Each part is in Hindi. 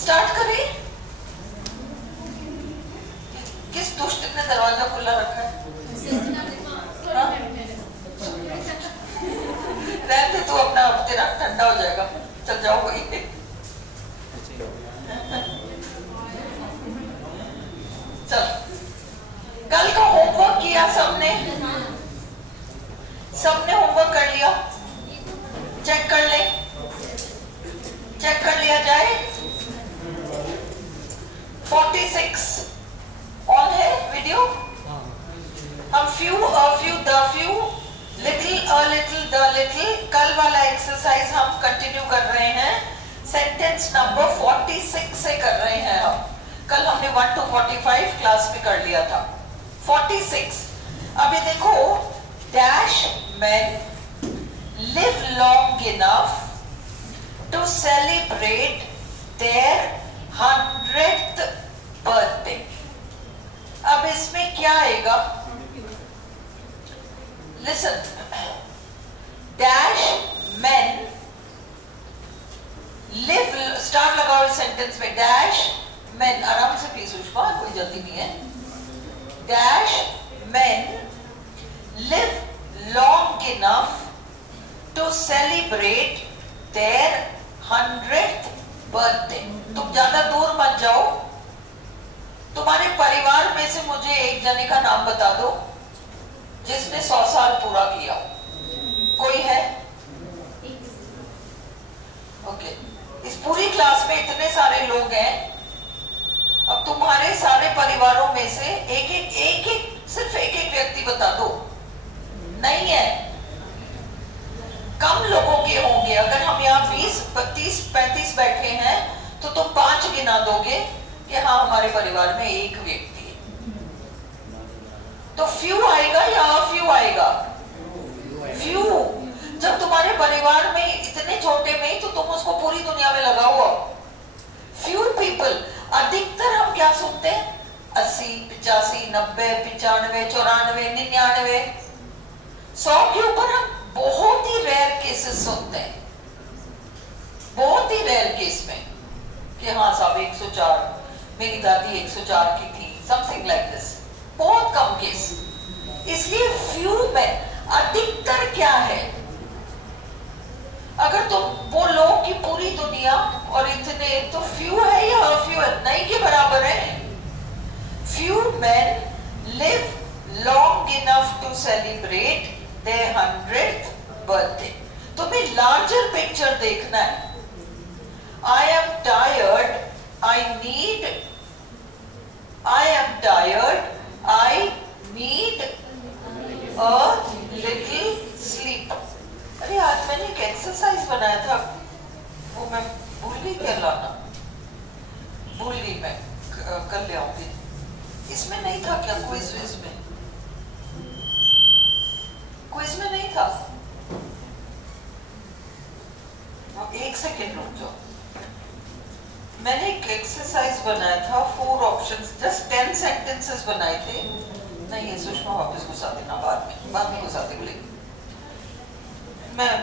स्टार्ट करिए। किस दुष्ट ने दरवाजा खुला रखा है? रहते तो अपना तेरा ठंडा हो जाएगा, चल जाओ वही। चल, कल का होमवर्क किया सबने? सबने होमवर्क कर लिया? चेक कर ले, चेक कर लिया जाए। 46 ऑन है वीडियो। हम few, a few, the few, little, a little, the little, कल वाला एक्सरसाइज हम कंटिन्यू कर रहे हैं। सेंटेंस नंबर 46 से कर रहे हैं हम। कल हमने 1 to 45 क्लास में कर लिया था। 46 अभी देखो, dash men live long enough to celebrate their 100th birthday। अब इसमें क्या आएगा? Listen, dash men live, start लगाओ इस सेंटेंस में। डैश men, आराम से प्लीज सुषमा, कोई जल्दी नहीं है। Dash men live long enough to celebrate their 100th birthday। तुम ज्यादा दूर मत जाओ। तुम्हारे परिवार में से मुझे एक जने का नाम बता दो जिसने 100 साल पूरा किया। कोई है? ओके, इस पूरी क्लास में इतने सारे लोग हैं। अब तुम्हारे सारे परिवारों में से सिर्फ एक व्यक्ति बता दो। नहीं है, कम लोगों के होंगे। अगर हम यहाँ 20, 25, 35 बैठे हैं तो तुम 5 गिना दोगे कि हाँ हमारे परिवार में एक व्यक्ति है। तो फ्यू आएगा या फ्यू आएगा? फ्यू। जब तुम्हारे परिवार में इतने छोटे में, तो तुम उसको पूरी दुनिया में लगाओ। Few people. अधिकतर हम क्या सुनते हैं? 80, 85, 90, 95, 94, 99, 100 के ऊपर हम बहुत ही रेयर केसेस सुनते हैं। बहुत ही रेयर केस में कि हाँ साहब 104, मेरी दादी 104 की थी, समथिंग लाइक दिस। बहुत कम केस। इसलिए फ्यू में अधिकतर क्या है? अगर तुम बोलो कि पूरी दुनिया और इतने, तो फ्यू है या फ्यू है? नहीं के बराबर है। Few men live long enough to celebrate their 100th birthday। तुम्हें लार्जर पिक्चर देखना है। I am tired, I need a little sleep। अरे आज मैंने एक एक्सरसाइज बनाया था, वो मैं भूल गई क्या लाना, भूल गई मैं, कर ले आऊंगी। इसमें नहीं था क्या? क्विज में, क्विज में नहीं था। एक सेकेंड रुक जाओ। मैंने एक एक्सरसाइज बनाया था, 4 ऑप्शंस, जस्ट 10 सेंटेंसेस बनाए थे। नहीं है सुषमा, वापस घुसा देना, बाद में घुसा दे बोलेगी। मैं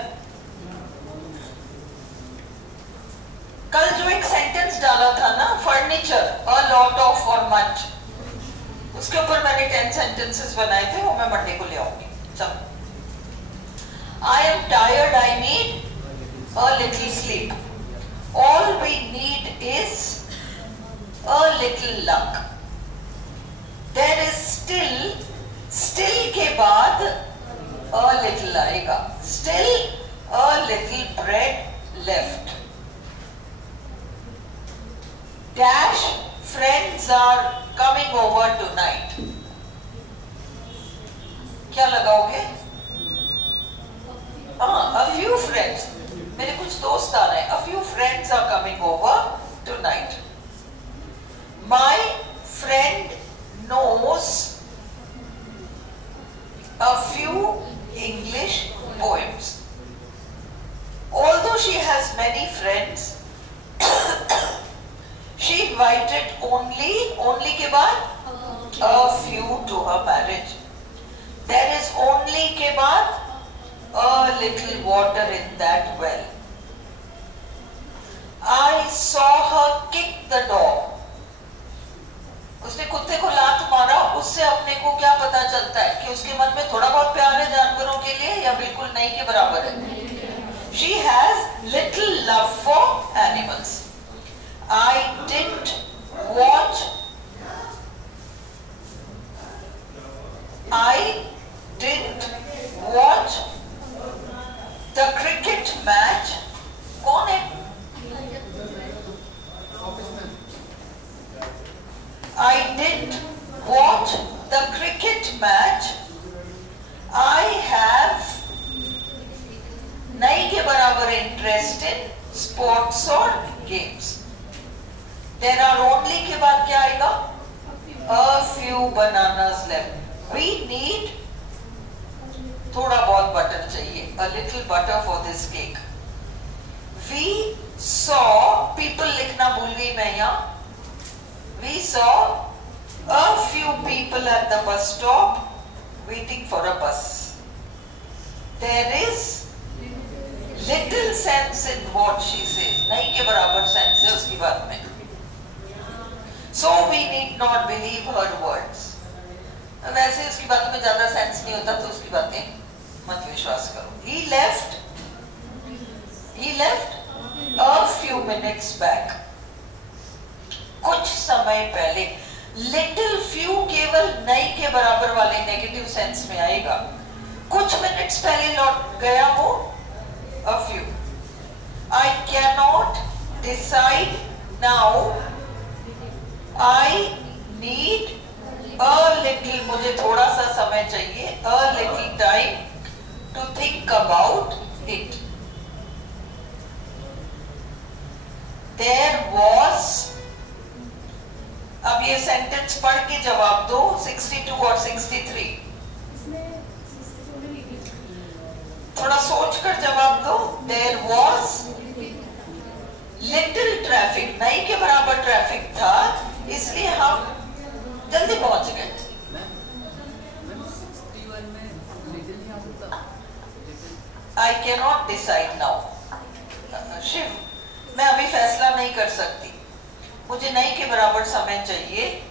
कल जो एक सेंटेंस डाला था ना, फर्नीचर, अ लॉट ऑफ और मच, उसके ऊपर मैंने 10 सेंटेंसेस बनाए थे, वो मैं मंडे को ले आऊंगी। चलो, I am tired, I need a little sleep. All we need is a little luck. There is still के बाद a little आएगा। Still a little bread left. Dash friends are coming over tonight. क्या लगाओगे? A few friends, मेरे कुछ दोस्त आ रहे हैं। A few friends are coming over tonight. My friend knows a few English poems. Although she has many friends, she invited only के बाद a few to her marriage. There is only के बाद a little water in that well. I saw her kick she has little love for animals. I didn't watch the cricket match. कौन है? I didn't watch the cricket match. I have नहीं के बराबर interest in sports or games. There are only के बाद क्या आएगा? A few bananas left. We need थोड़ा बहुत बटर चाहिए. A little butter for this cake. We saw people लिखना भूल गई मैं यहाँ. We saw a few people at the bus stop waiting for a bus. There is little sense in what she says. नहीं के बराबर sense है उसकी बात में. So we need not believe her words. वैसे उसकी बात में ज्यादा सेंस नहीं होता तो उसकी बातें मत विश्वास करो. He left a few minutes back. कुछ समय पहले. Little few केवल नहीं के बराबर वाले नेगेटिव सेंस में आएगा. कुछ मिनट्स पहले लौट गया वो. A few. I cannot decide now. I need a little, मुझे थोड़ा सा समय चाहिए. A little time to think about it. There was, अब ये सेंटेंस पढ़ के जवाब दो. 62 और 63. थोड़ा सोच कर जवाब दो. There was little traffic. नहीं के बराबर ट्रैफिक था इसलिए हम जल्दी पहुंच गए. I cannot decide now. Shiv, मैं अभी फैसला नहीं कर सकती. मुझे नहीं के बराबर समय चाहिए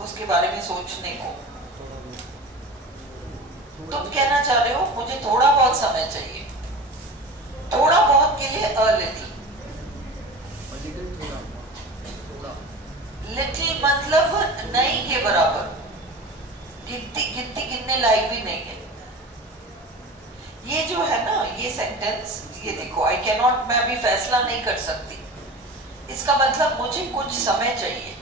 उसके बारे में सोचने को. तुम कहना चाह रहे हो मुझे थोड़ा बहुत समय चाहिए. थोड़ा बहुत के लिए a little. लिटिल मतलब नहीं के बराबर. गिनने लायक भी नहीं है. ये जो है ना ये सेंटेंस, ये देखो. आई कैन नॉट, मैं अभी फैसला नहीं कर सकती. इसका मतलब मुझे कुछ समय चाहिए.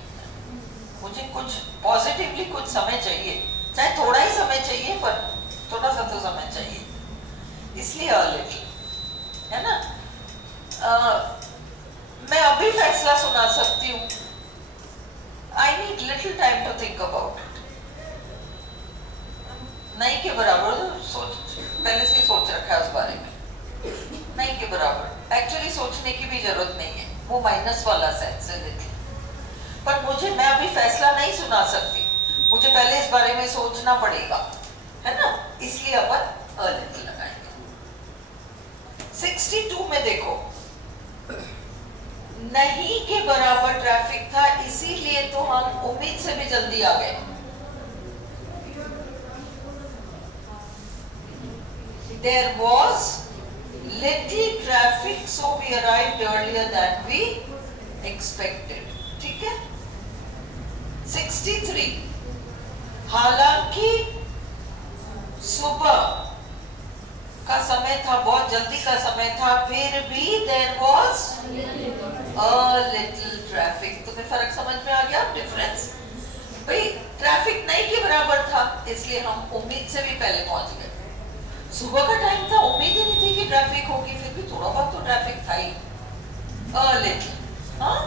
मुझे कुछ पॉजिटिवली कुछ समय चाहिए. चाहे थोड़ा ही समय चाहिए पर थोड़ा सा तो समय चाहिए. इसलिए अ लिटिल है ना. मैं अभी फैसला सुना सकती हूँ. I need little time to think about it. नहीं के बराबर सोच, पहले से ही सोच रखा है उस बारे में. नहीं के बराबर एक्चुअली सोचने की भी जरूरत नहीं है. वो माइनस वाला सेंस है little. पर मुझे, मैं अभी फैसला नहीं सुना सकती. मुझे पहले इस बारे में सोचना पड़ेगा, है ना. इसलिए अपन a little लगाएंगे. 62 में देखो, नहीं के बराबर ट्रैफिक था इसीलिए तो हम उम्मीद से भी जल्दी आ गए. There was little traffic so we arrived earlier than we expected. ठीक है. 63. हालांकि सुबह का समय था, बहुत जल्दी का समय था, फिर भी there was a little traffic. तुम्हें फर्क समझ में आ गया? डिफरेंस. भाई ट्रैफिक नहीं के बराबर था इसलिए हम उम्मीद से भी पहले पहुंच गए. सुबह का टाइम था, उम्मीद ही नहीं थी कि ट्रैफिक होगी, फिर भी थोड़ा बहुत तो ट्रैफिक था ही. a little. हाँ,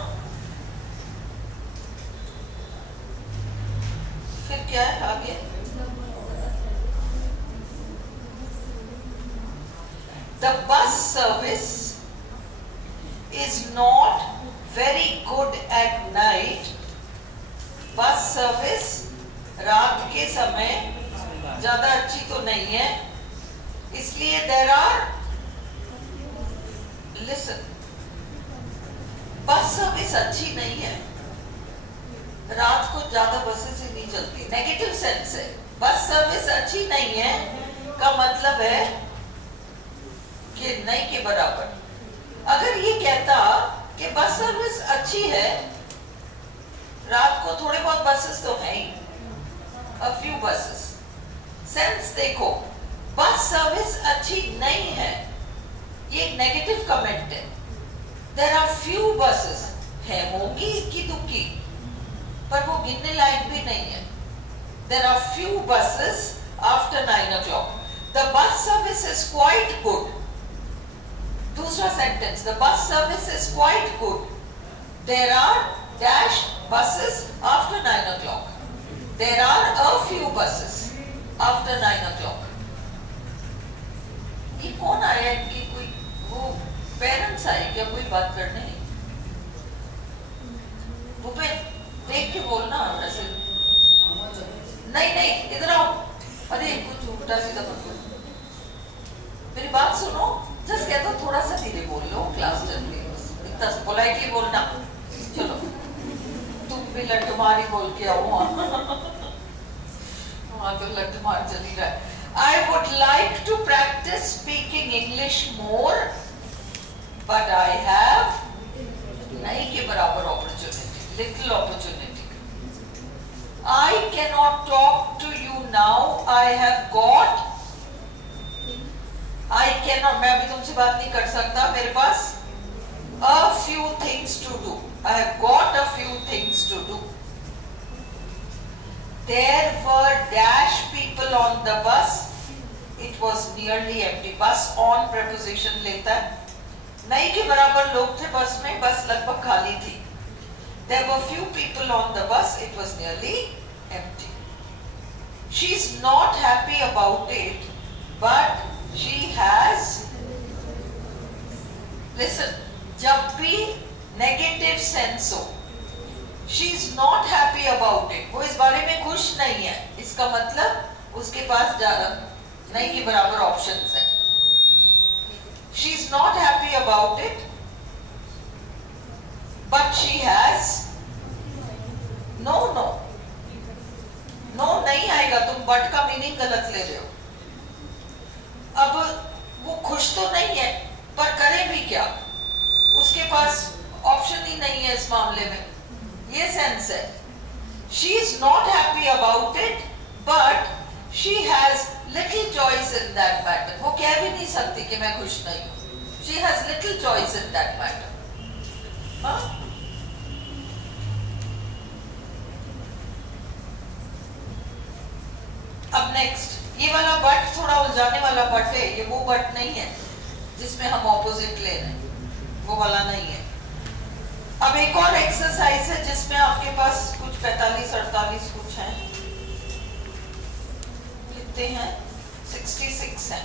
फिर क्या है आगे? The bus service is not very good at night. Bus service रात के समय ज्यादा अच्छी तो नहीं है. इसलिए there are, listen, bus service अच्छी नहीं है. रात को ज्यादा बसेस ही नहीं चलती. नेगेटिव सेंस है. बस सर्विस अच्छी नहीं है का मतलब है कि नहीं के बराबर। अगर ये कहता कि बस सर्विस अच्छी है, रात को थोड़े बहुत बसेस तो हैं ही, a few buses, सेंस देखो, बस सर्विस अच्छी नहीं है, ये एक नेगेटिव कमेंट है। देयर आर फ्यू बसेस, है होंगी इक्की दुक्की, पर वो गिनने लायक भी नहीं है। There are few buses after 9 o'clock. The bus service is quite good. दूसरा sentence, the bus service is quite good. There are dash buses after 9 o'clock. There are a few buses after 9 o'clock. ये कौन आया इनकी, कोई वो पेरेंट्स आए क्या कोई बात करने? भूपेन देख के बोलना ऐसे, नहीं इधर आओ, अरे कुछ उल्टा सीधा मत बोलो, मेरी बात सुनो, जस्ट कहता हूँ थोड़ा सा धीरे बोल लो, क्लास चल रही है, इतना पोलाइटली बोलना। चलो तुम भी लट्ठमारी बोल के आओ। हाँ तो लट्ठमार चल ही रहा है। I would like to practice speaking English more, but I have नहीं के बराबर opportunity, little opportunity. I cannot talk to you now. I have got. I cannot. मैं अभी तुमसे बात नहीं कर सकता, मेरे पास a few things to do. I have got a few things to do. There were dash people on the bus. It was nearly empty. Bus on preposition लेता है, नहीं के बराबर लोग थे बस में, बस लगभग खाली थी। There were few people on the bus. It was nearly empty. She's not happy about it, but she has. Listen, जब भी negative sense हो, she's not happy about it, वो इस बारे में खुश नहीं है, इसका मतलब उसके पास नहीं के बराबर ऑप्शंस हैं। She's not happy about it, but she has. No नहीं आएगा, तुम but का मीनिंग गलत ले रहे हो। अब वो खुश तो नहीं है, पर करे भी क्या, उसके पास ऑप्शन ही नहीं है इस मामले में, ये सेंस है। She is not happy about it, but she has little choice in that matter. वो कह भी नहीं सकती कि मैं खुश नहीं हूँ। She has little choice in that matter. हाँ? अब नेक्स्ट, ये वाला बट थोड़ा उलझाने वाला बट है, ये वो बट नहीं है जिसमें हम ऑपोजिट ले रहे हैं, वो वाला नहीं है। अब एक और एक्सरसाइज है जिसमें आपके पास कुछ 45-48 कुछ हैं, कितने हैं, 66 हैं,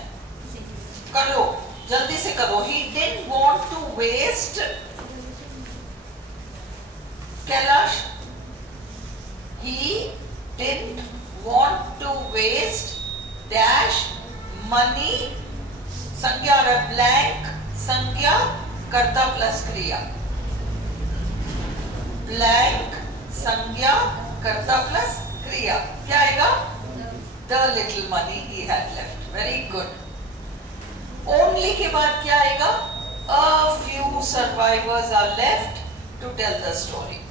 कर लो जल्दी से करो। He didn't want to waste, Kailash, he didn't want to waste dash money, संज्ञा ब्लैंक, संज्ञा कर्ता प्लस क्रिया, ब्लैंक संज्ञा कर्ता प्लस क्रिया, क्या आएगा, the little money he had left. Very good. Only के बाद क्या आएगा, a few survivors are left to tell the story.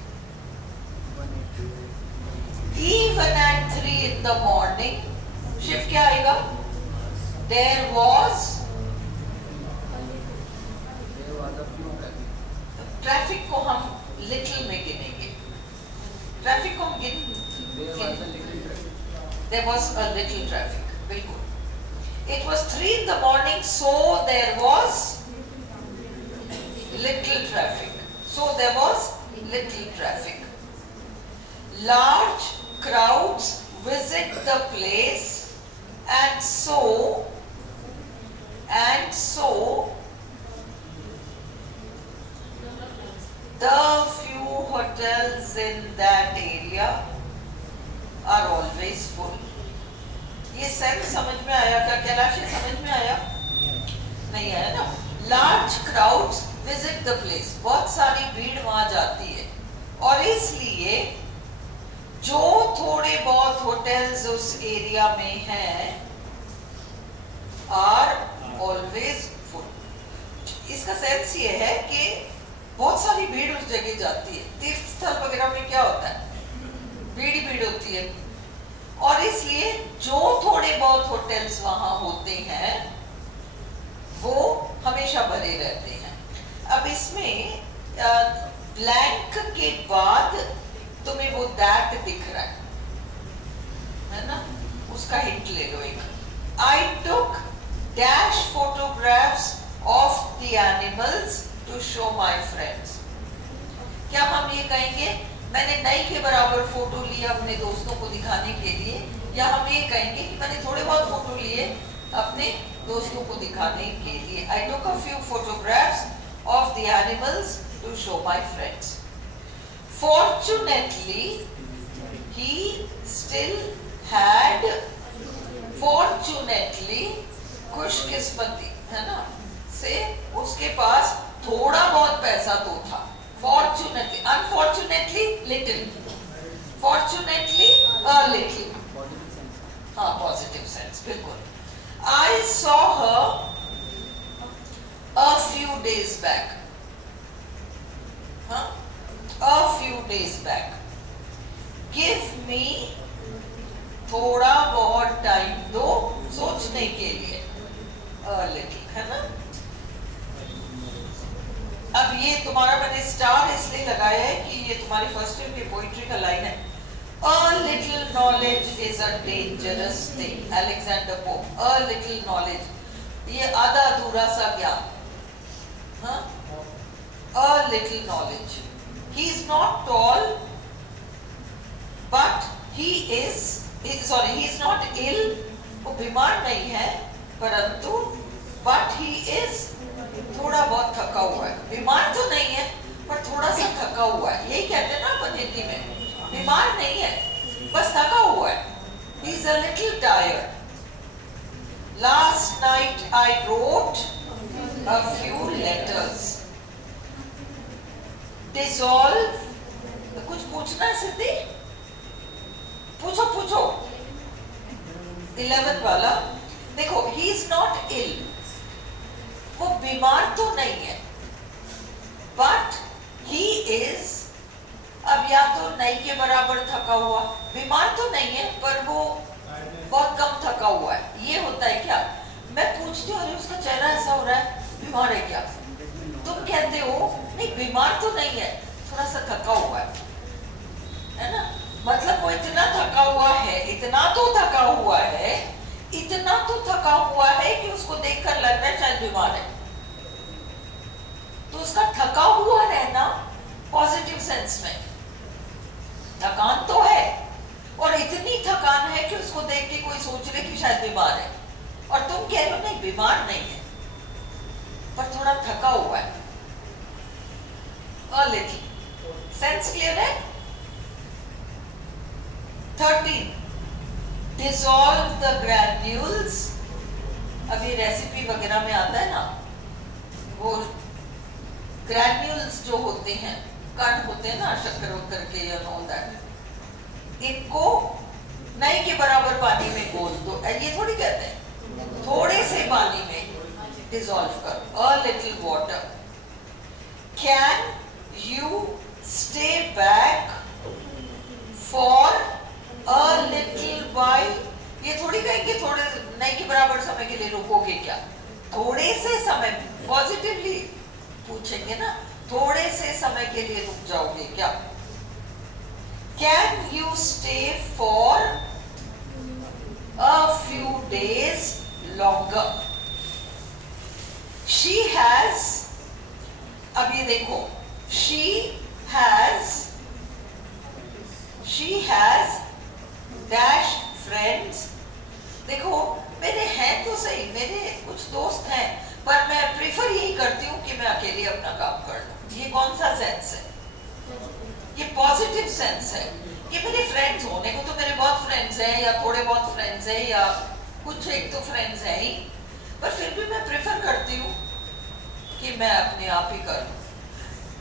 Even at 3 in the morning, Shiv क्या आएगा, there was ट्रैफिक को हम लिटिल में गिनेंगे, ट्रैफिक को हम there was a little traffic, बिल्कुल। It was 3 in the morning, so there was little traffic. So there was little traffic. Large crowds visit the place, and so the few hotels in that area are always full. ये सेंस समझ में आया क्या कैलाश, ये समझ में आया, नहीं आया ना। Large crowds visit the place, बहुत सारी भीड़ वहां जाती है, और इसलिए जो थोड़े बहुत होटल्स उस एरिया में हैं are always full. इसका सेंस ये है कि बहुत सारी भीड़ उस जगह जाती है। तीर्थ स्थल वगैरह में क्या होता है, भीड़ ही भीड़ होती है, और इसलिए जो थोड़े बहुत होटल्स वहां होते हैं वो हमेशा भरे रहते हैं। अब इसमें ब्लैंक के बाद तुम्हें वो दैट दिख रहा है ना, उसका हिंट ले लो एक। I took dash photographs of the animals to show my friends। क्या हम ये कहेंगे मैंने नई के बराबर फोटो लिया अपने दोस्तों को दिखाने के लिए, या हम ये कहेंगे कि मैंने थोड़े बहुत फोटो लिए अपने दोस्तों को दिखाने के लिए। I took a few photographs of the animals to show my friends। Fortunately he still had, fortunately खुशकिस्मती है ना से उसके पास थोड़ा बहुत पैसा तो था। Fortunately, unfortunately little, fortunately a little, हाँ पॉजिटिव सेंस बिल्कुल। I saw her a few days back, हाँ a few days back। Give me थोड़ा बहुत टाइम दो सोचने के लिए, है ना। अब ये तुम्हारा मैंने स्टार इसलिए लगाया है कि ये तुम्हारी फर्स्ट ईयर की पोइट्री का लाइन है। A little knowledge is a dangerous thing, Alexander Pope। A little knowledge, ये आधा अधूरा सा ज्ञान, हाँ। A little knowledge, he is not tall but he is sorry, he is not ill, वो बीमार नहीं है, परंतु but he is थोड़ा बहुत थका हुआ है। बीमार तो नहीं है पर थोड़ा सा थका हुआ है, यही कहते हैं ना अपन हिंदी में, बीमार नहीं है बस थका हुआ है। He is a little tired। Last night I wrote a few letters। Dissolve, कुछ पूछना है सिद्धि? पूछो पूछो। 11 वाला देखो, he is not ill, वो बीमार तो नहीं है, but he is, अब या तो नहीं के बराबर थका हुआ, बीमार तो नहीं है पर वो बहुत कम थका हुआ है। ये होता है क्या, मैं पूछती हूँ अरे उसका चेहरा ऐसा हो रहा है, बीमार है क्या? तुम कहते हो नहीं बीमार तो नहीं है, थोड़ा सा थका हुआ है ना। मतलब वो इतना थका हुआ है, इतना तो थका हुआ है, इतना तो थका हुआ है कि उसको देखकर लग रहा है शायद बीमार है। तो उसका थका हुआ रहना पॉजिटिव सेंस में, थकान तो है और इतनी थकान है कि उसको देख के कोई सोच रहे कि शायद बीमार है, और तुम कह रहे हो नहीं बीमार नहीं है पर थोड़ा थका हुआ है। A little, सेंस क्लियर है? 13, dissolve the granules। अब ये रेसिपी वगैरह में आता है ना, वो ग्रैन्यूल्स जो होते हैं, कण होते हैं ना शक्कर वक्कर के, या नो दैट, इनको नहीं के बराबर पानी में घोल दो। ये थोड़ी कहते हैं थोड़े से पानी में डिसॉल्व करो। A little water। Can you stay back for a little while? ये थोड़ी कहेंगे थोड़े नहीं के बराबर समय के लिए रुकोगे क्या, थोड़े से समय, पॉजिटिवली पूछेंगे ना, थोड़े से समय के लिए रुक जाओगे क्या? Can you stay for a few days longer? She has, अब ये देखो, she has dash friends। देखो मेरे हैं तो सही, मेरे कुछ दोस्त हैं, पर मैं प्रीफर यही करती हूँ कि मैं अकेले अपना काम कर लूं। ये कौन सा सेंस है? ये पॉजिटिव सेंस है। ये मेरे फ्रेंड्स होने को तो मेरे बहुत फ्रेंड्स हैं, या थोड़े बहुत फ्रेंड्स हैं, या कुछ एक तो फ्रेंड्स हैं ही, पर फिर भी मैं प्रेफर करती हूँ कि मैं अपने आप ही करूँ।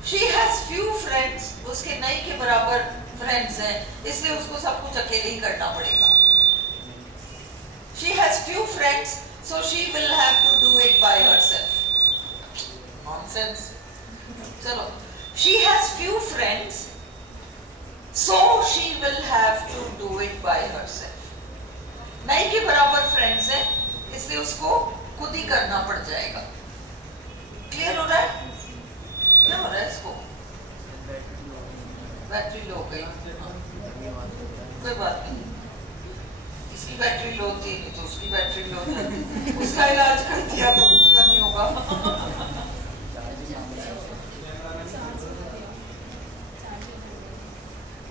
She has few friends, उसके नहीं के बराबर फ्रेंड्स हैं, इसलिए उसको सब कुछ अकेले ही करना पड़ेगा। She has few friends, so she will have to do it by herself। Nonsense. चलो, she has few friends, so she will have to do it by herself. नहीं के बराबर फ्रेंड्स है, इसलिए उसको खुद ही करना पड़ जाएगा। क्लियर हो रहा है? क्या हो रहा है इसको? बैटरी लो गई, कोई बात नहीं, इसकी बैटरी लो थी नहीं तो उसकी बैटरी लो थी, उसका इलाज कर दिया तो उसका नहीं होगा।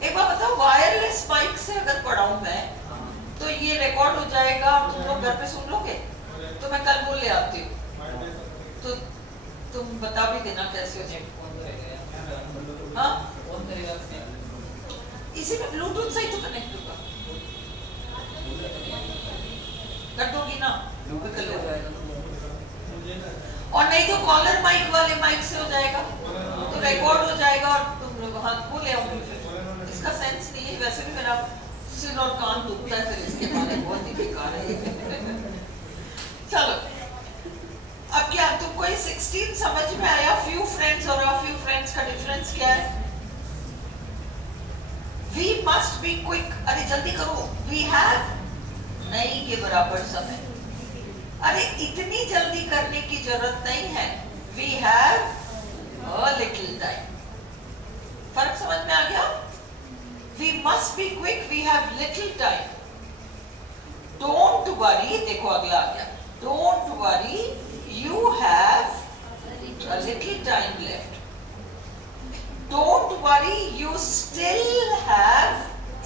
एक बार बताओ, वायरलेस माइक से अगर पढ़ाऊं मैं तो ये रिकॉर्ड हो जाएगा, तुम लोग घर पे सुन लोगे? तो मैं कल वो ले आती हूँ, तो तुम बता भी देना कैसे हो जाए। हाँ, इसी में ब्लूटूथ से ही तो कनेक्ट होगा, कर दोगी ना? और नहीं तो कॉलर माइक वाले माइक से हो जाएगा, तो रिकॉर्ड हो जाएगा और तुम लोग हाँ वो ले आओगे। फिर इसका सेंस नहीं है, वैसे भी मेरा सिर और कान दुखता है, फिर इसके बारे में बहुत ही बेकार है। चलो, अब क्या तुमको ये 16 समझ में आया? फ्यू फ्रेंड्स और अ फ्यू फ्रेंड्स का डिफरेंस क्या है? We must be quick, अरे जल्दी करो, we have नहीं के बराबर समय, अरे इतनी जल्दी करने की जरूरत नहीं है, we have a little time। फर्क समझ में आ गया? We must be quick, we have little time। Don't worry, देखो अगला आ गया, don't worry, you have a little time left। Don't worry, you still have,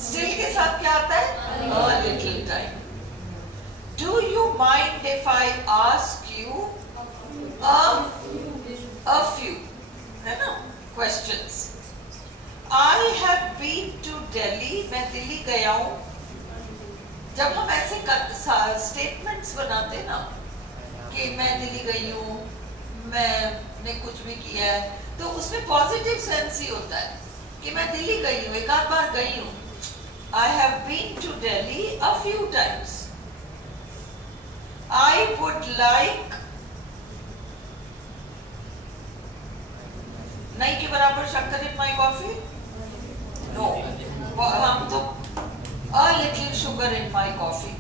still के साथ क्या आता है? A little time। Do you mind if I ask you a few, है ना, questions? I have been to Delhi, मैं दिल्ली गया हूँ। जब हम ऐसे स्टेटमेंट्स बनाते ना कि मैं दिल्ली गई हूँ, मैंने कुछ भी किया है, तो उसमें पॉजिटिव सेंस ही होता है कि मैं दिल्ली गई हूँ, एक आध बार गई हूँ। I have been to Delhi a few times। I would like, नहीं के बराबर शक्कर in my coffee? No, हम तो a little sugar in my coffee।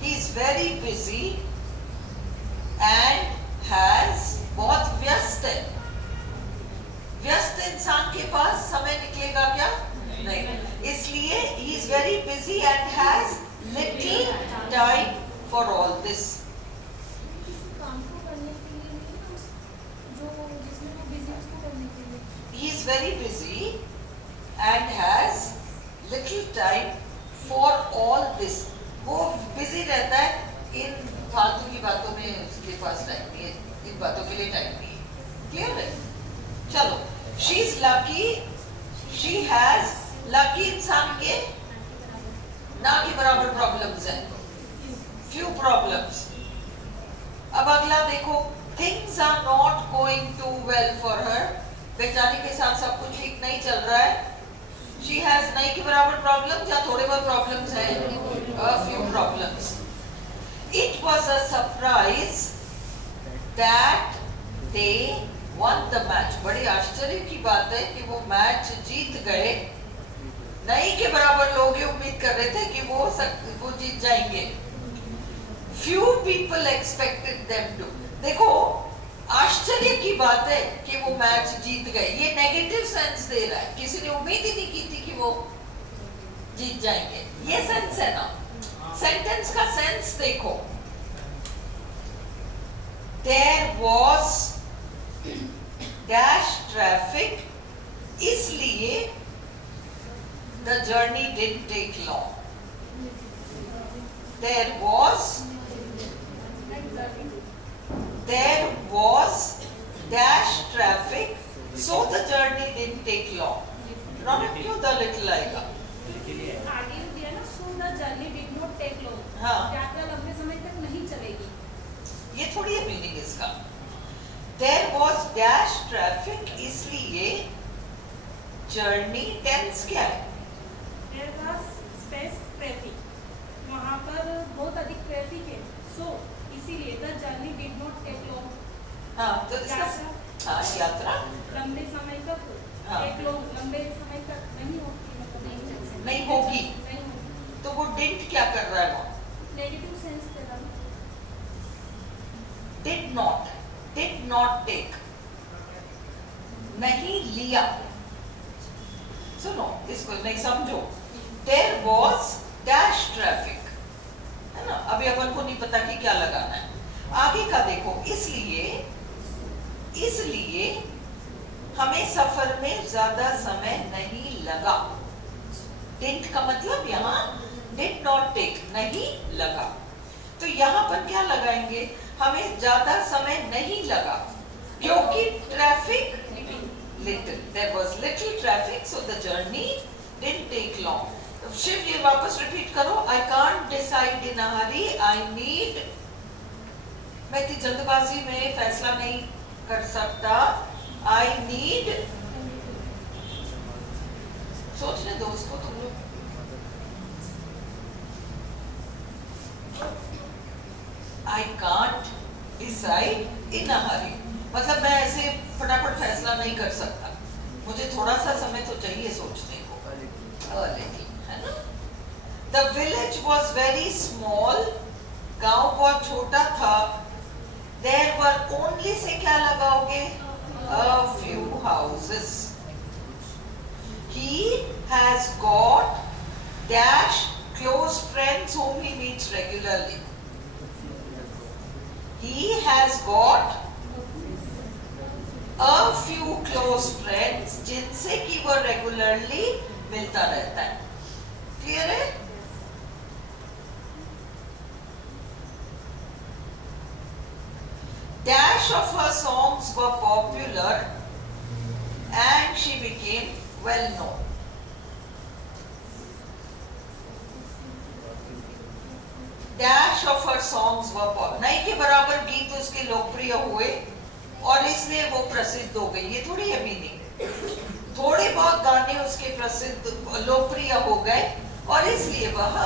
He is very busy and has, बहुत व्यस्त है। व्यस्त इंसान के पास समय निकलेगा क्या? नहीं, इसलिए he is very busy and has little time for all this। He is very busy and has little time for all this। वो बिजी रहता है, इन फालतू की बातों में उसके पास टाइम नहीं है, इन बातों के लिए टाइम नहीं है। क्लियर है? चलो, she is lucky, she has, lucky इंसान के ना के बराबर प्रॉब्लम्स हैं, फ्यू प्रॉब्लम्स। अब अगला देखो, things are not going too well for her, बेचारी के साथ सब कुछ ठीक नहीं चल रहा है। शी हैज नहीं के बराबर प्रॉब्लम्स या थोड़े बहुत प्रॉब्लम्स हैं, a few problems। It was a surprise that they won the match। बड़ी आश्चर्य की बात है कि वो मैच जीत गए। नहीं के बराबर लोग ये उम्मीद कर रहे थे कि वो जीत जाएंगे। Few people expected them to। देखो, आश्चर्य की बात है कि वो मैच जीत गए, ये नेगेटिव सेंस दे रहा है, किसी ने उम्मीद ही नहीं की थी कि वो जीत जाएंगे, ये सेंस है ना। सेंटेंस का सेंस देखो, देयर वॉज डैश ट्रैफिक, इसलिए the journey didn't take long. There was dash traffic, so the journey didn't take long। Raunak क्यों द लिटिल आएगा? आगे दिया ना, so the journey did not take long। हाँ, यात्रा लंबे समय तक नहीं चलेगी। ये थोड़ी है मीनिंग इसका। There was dash traffic, इसलिए जर्नी, टेंस क्या है? There was space traffic, वहाँ पर बहुत अधिक ट्रैफिक है, so इसीलिए did not take long. हाँ तो इसका हाँ यात्रा लंबे समय तक हाँ। लंबे समय तक नहीं होती, मतलब नहीं चल सकती। नहीं होगी। नहीं होगी। तो वो डिड क्या कर रहा है वो? नेगेटिव सेंस के रहा। डिड नॉट टेक, नहीं लिया। सुनो इसको नहीं समझो। देयर वॉज डैश ट्रैफिक, है ना। अभी अपन को नहीं पता कि क्या लगाना है, आगे का देखो। इसलिए हमें सफर में ज्यादा समय नहीं लगा। डिड का मतलब यहाँ डिड नॉट टेक, नहीं लगा। तो यहाँ पर क्या लगाएंगे? हमें ज्यादा समय नहीं लगा क्योंकि traffic little, there was little traffic, so the journey didn't take long. Shiv ये वापस रिपीट करो। I can't decide in a hurry, I need, मैं इतनी जल्दबाजी में फैसला नहीं कर सकता। आई नीड, सोचने दो उसको तुम लोग। आई कांट डिसाइड इन अ हरी, मतलब मैं ऐसे फटाफट फैसला नहीं कर सकता, मुझे थोड़ा सा समय तो चाहिए सोचने को। है ना। The village was very small, गांव बहुत छोटा था। देयर वर ओनली से क्या लगाओगे? A few houses. He has got dash close friends whom he meets regularly. He has got a few close friends जिनसे कि वो regularly मिलता रहता है। क्लियर है? Dash of her songs were popular and she became well known. Dash of her songs were popular, नहीं के बराबर गीत उसके लोकप्रिय हुए और इसलिए वो प्रसिद्ध हो गई। ये थोड़ी है मीनिंग, थोड़े बहुत गाने उसके प्रसिद्ध लोकप्रिय हो गए और इसलिए वह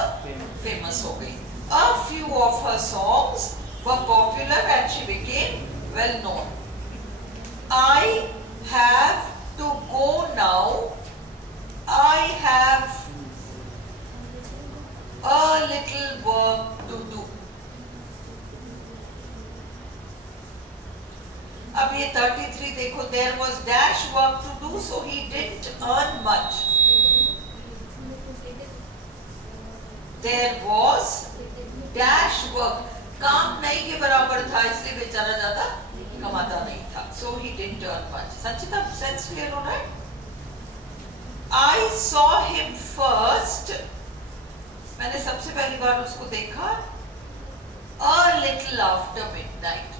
फेमस हो गई। A few of her songs were popular and she became well known. I have to go now. I have a little work to do. अब ये 33 देखो। There was dash work to do, so he didn't earn much. There was dash work, काम नहीं के बराबर था इसलिए बेचारा ज्यादा कमाता नहीं था। So he didn't earn much. Sanchita sense clear हो रहा है? I saw him first, मैंने सबसे पहली बार उसको देखा a little after midnight,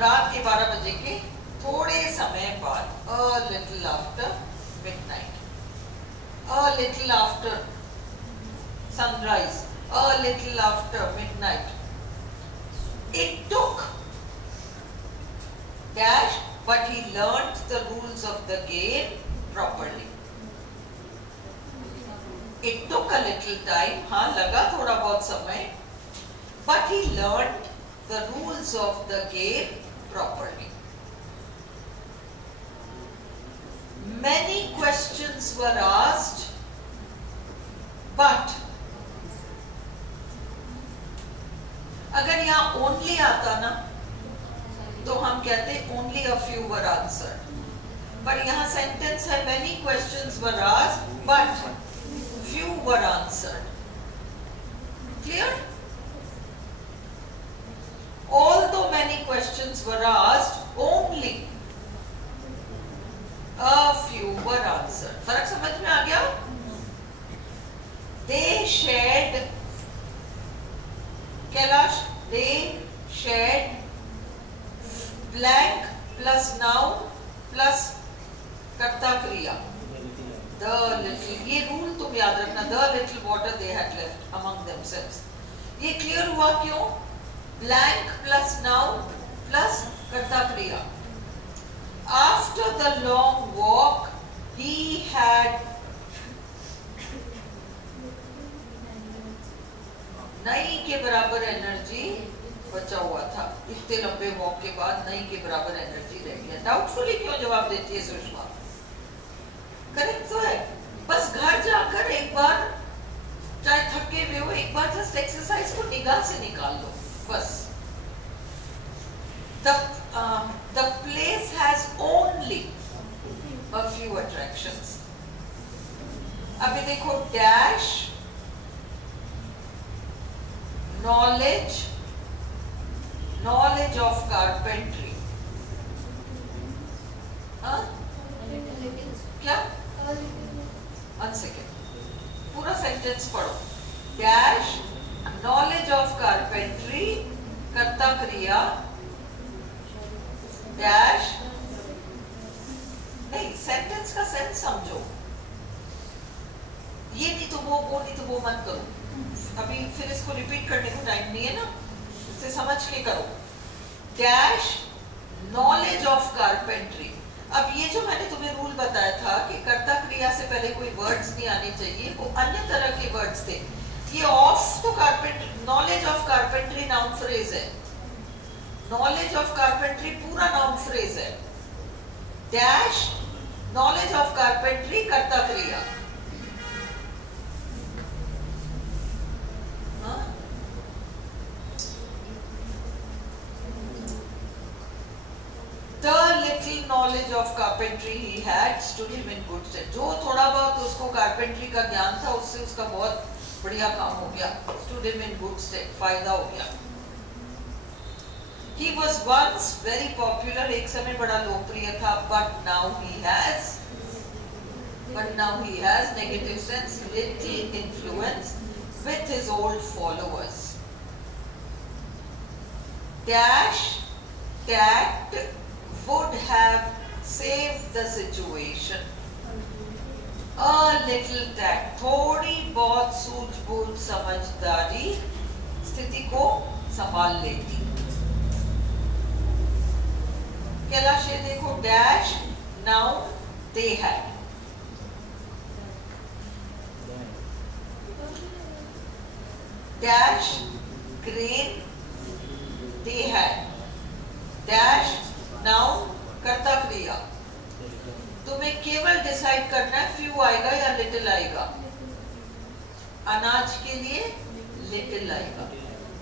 रात के 12 बजे के थोड़े समय बाद। A little after midnight, a little after sunrise, a little after midnight. It took dash, but he learnt the rules of the game properly. It took a little time, हाँ लगा थोड़ा बहुत समय, but he learnt the rules of the game properly. Many questions were asked, but अगर यहाँ ओनली आता ना तो हम कहते only a few were answered, पर यहाँ सेंटेंस है many questions were asked but few were answered. Clear? Although many questions were asked, only a few were answered. फर्क समझ में आ गया? They shared, Kailash, they shared blank plus noun plus कर्ता क्रिया। The little, ये रूल तुम याद रखना, the little water they had left among themselves। ये क्लियर हुआ क्यों? Blank plus noun plus कर्ता क्रिया। After the long walk, he had नहीं के बराबर एनर्जी बचा हुआ था, इतने लंबे वॉक के बाद नहीं के बराबर एनर्जी रह गया। डाउटफुली क्यों जवाब देती है सुषमा? करेक्ट तो है। बस घर जाकर एक बार चाहे थके हुए हो, एक बार जस्ट एक्सरसाइज को निगाह से निकाल लो बस। The place has only a few attractions. अभी देखो, डैश knowledge of carpentry, हाँ क्या? वन सेकेंड, पूरा सेंटेंस पढ़ो। डैश नॉलेज ऑफ कारपेंट्री, कर्ता क्रिया, डैश, नहीं सेंटेंस का सेंस समझो, ये नहीं तो वो नहीं तो वो मत करो। अभी फिर इसको रिपीट करने को टाइम नहीं है ना, इसे समझ के करो। Dash knowledge of carpentry. अब ये जो मैंने तुम्हें रूल बताया था कि कर्ता क्रिया से पहले कोई वर्ड्स नहीं आने चाहिए, वो अन्य तरह के वर्ड्स थे। ये ऑफ तो carpentry, knowledge of carpentry noun phrase है, नॉलेज ऑफ कारपेंट्री पूरा नाउन फ्रेज है। डैश नॉलेज ऑफ कारपेंट्री कर्ता क्रिया। The little knowledge of carpentry he had stood him in good stead. जो थोड़ा बहुत उसको कारपेंट्री का ज्ञान था, उससे उसका बहुत बढ़िया काम हो गया। Stood him in good stead, फायदा हो गया। He was once very popular, एक समय बड़ा लोकप्रिय था, but now he has negative sense, little influence with his old followers. Dash tact would have saved the situation. A little tact, थोड़ी बहुत सूझबूझ समझदारी स्थिति को संभाल लेती। कैलाश ये देखो, dash noun they had, dash grain they had, dash noun कर्ता क्रिया। तुम्हें केवल डिसाइड करना है फ्यू आएगा या लिटिल आएगा। अनाज के लिए लिटिल आएगा,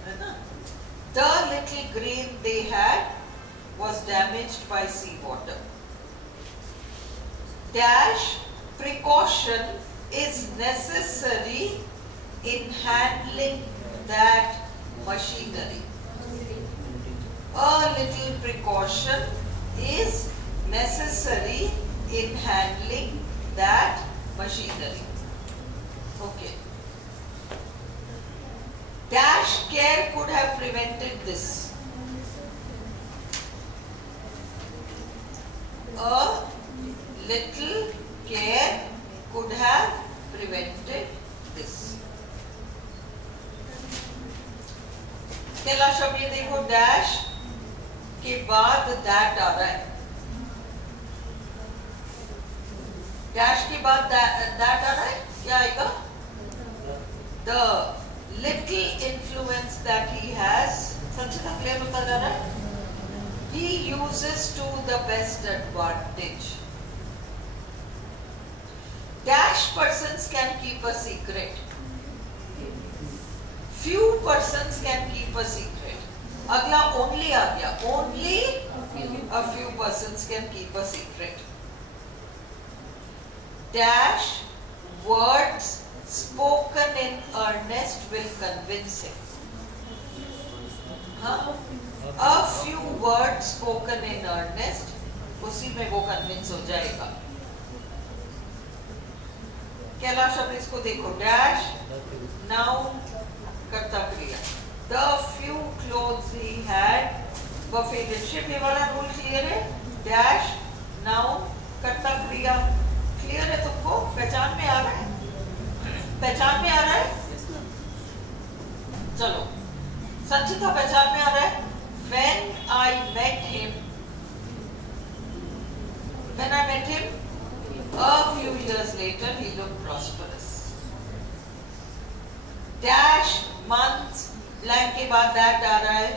है ना। The little grain they had was damaged by sea water. Dash precaution is necessary in handling that machinery. A little precaution is necessary in handling that machinery. Okay. Dash care could have prevented this. A little care could have prevented this. Kailash अब ये देखो, डैश के बाद दैट आ रहा है। डैश के बाद दैट आ रहा है, क्या आएगा? The little influence that he has, Sanchita clear होता जा रहा है? He uses to the best advantage. Dash persons can keep a secret. Few persons can keep a secret. अगला only आ गया, only a few persons can keep a secret. Dash words spoken in earnest will convince him. हाँ? A few words spoken in earnest, उसी में वो convince हो जाएगा। कैलाश अब इसको देखो, डैश नाउन कर्ता क्रिया। The few clothes he had were faded. Shiv ये वाला रूल क्लियर है? डैश नाउन कर्ता क्रिया क्लियर है तुमको? पहचान में आ रहा है? पहचान में आ रहा है? चलो, संचिता पहचान में आ रहा है? When I met him, a few years later, he looked prosperous. Dash months, blank के बाद that आ रहा है,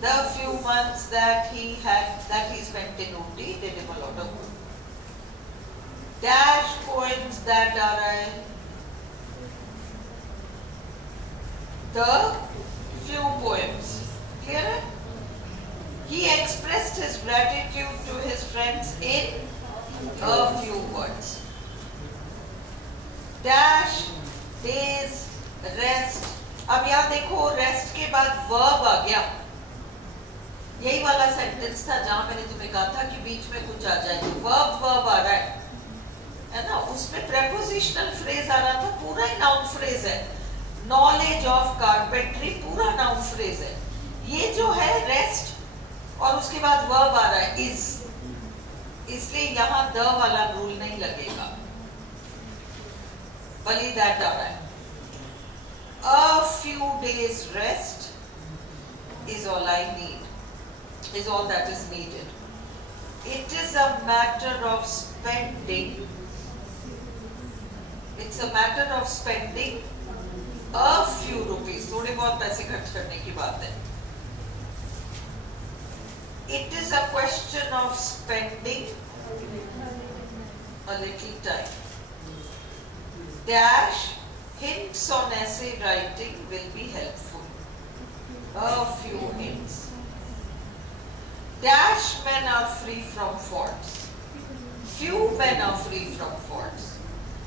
The few months that he spent in Ooty did him a lot of good. Dash poems that are the few poems. Clear है? He expressed his gratitude to his friends in a few words. Dash, days, rest. अब यहाँ देखो रेस्ट के बाद वर्ब आ गया. यही वाला सेंटेंस था जहां मैंने तुम्हें कहा था कि बीच में कुछ आ जाए. वर्ब आ रहा है ना. उसमें प्रेपोजिशनल फ्रेज आ रहा था. पूरा ही नाउन फ्रेज है. नॉलेज ऑफ कारपेंट्री पूरा नाउन फ्रेज है. ये जो है रेस्ट और उसके बाद वर्ब आ रहा है इज, इसलिए यहाँ द वाला रूल नहीं लगेगा. बल्कि दैट आ रहा है. A few days rest is all I need, is all that is needed. It is a matter of spending. It's a matter of spending a few rupees. थोड़े बहुत पैसे खर्च करने की बात है. It is a question of spending a little time. Dash, hints on essay writing will be helpful. A few hints. Dash men are free from faults. Few men are free from faults.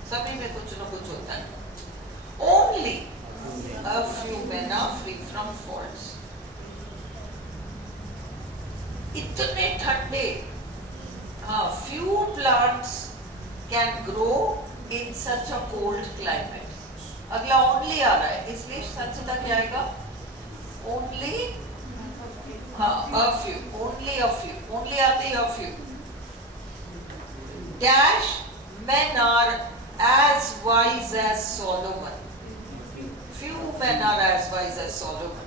सभी में कुछ न कुछ होता है. Only a few men are free from faults. इतने ठंडे. हाँ, few plants can grow in such a cold climate. अगला ओनली आ रहा है, इसलिए संचिता क्या आएगा? ओनली. हाँ, a few, only a few, only आते ही a few. Dash, men are as wise as Solomon. Few men are as wise as Solomon.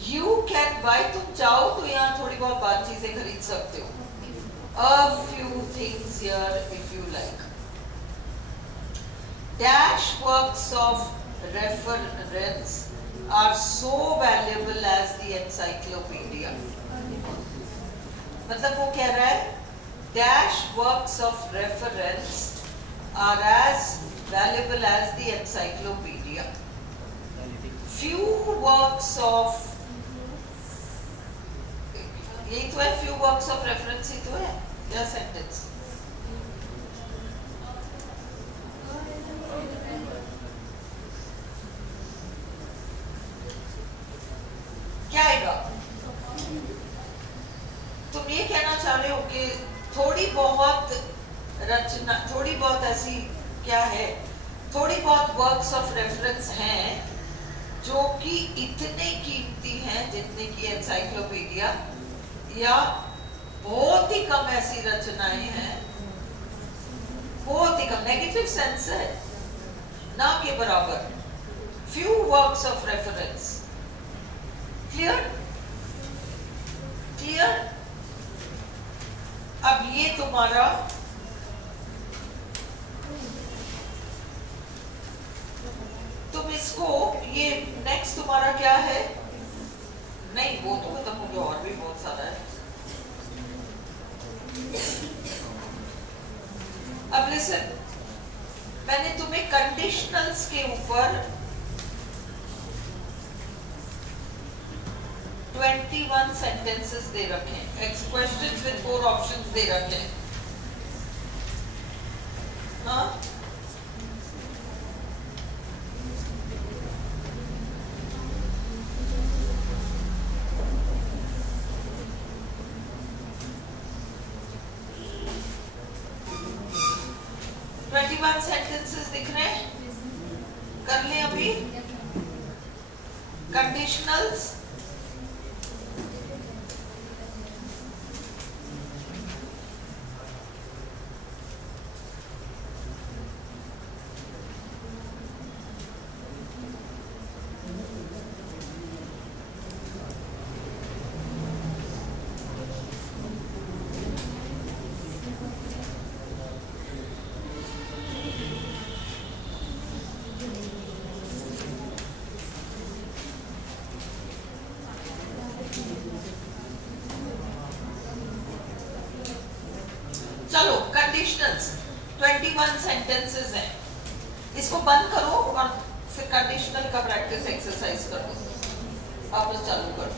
You can buy, तुम चाहो तो यहाँ थोड़ी बहुत बात चीजें खरीद सकते हो. A few things here if you like. Dash works of reference are so valuable as the encyclopedia. मतलब वो कह रहा है dash works of reference are as valuable as the encyclopedia. Few works of, यही तो है, few works of reference ही तो है या sentence. क्या आएगा? तुम ये कहना चाह रहे हो कि थोड़ी बहुत रचना, थोड़ी बहुत ऐसी क्या है, थोड़ी बहुत वर्क्स ऑफ रेफरेंस हैं जो कि इतने कीमती हैं जितने की एनसाइक्लोपीडिया, या बहुत ही कम ऐसी रचनाएं हैं, बहुत ही कम. नेगेटिव सेंस है, ना के बराबर. Few works of reference. Clear? Clear? अब ये तुम्हारा तुम इसको, ये नेक्स्ट तुम्हारा क्या है? नहीं, वो तो खत्म हो गया, और भी बहुत सारा है. अब लिसन, मैंने तुम्हें कंडीशनल्स के ऊपर 21 sentences दे रखे हैं. Questions with 4 options दे रखे हैं. हाँ, sentences दिख रहे हैं? कर लें अभी. Conditionals. कंडीशनल्स 21 सेंटेंसेस हैं, इसको बंद करो और फिर कंडीशनल का प्रैक्टिस एक्सरसाइज करो, वापस चालू करो।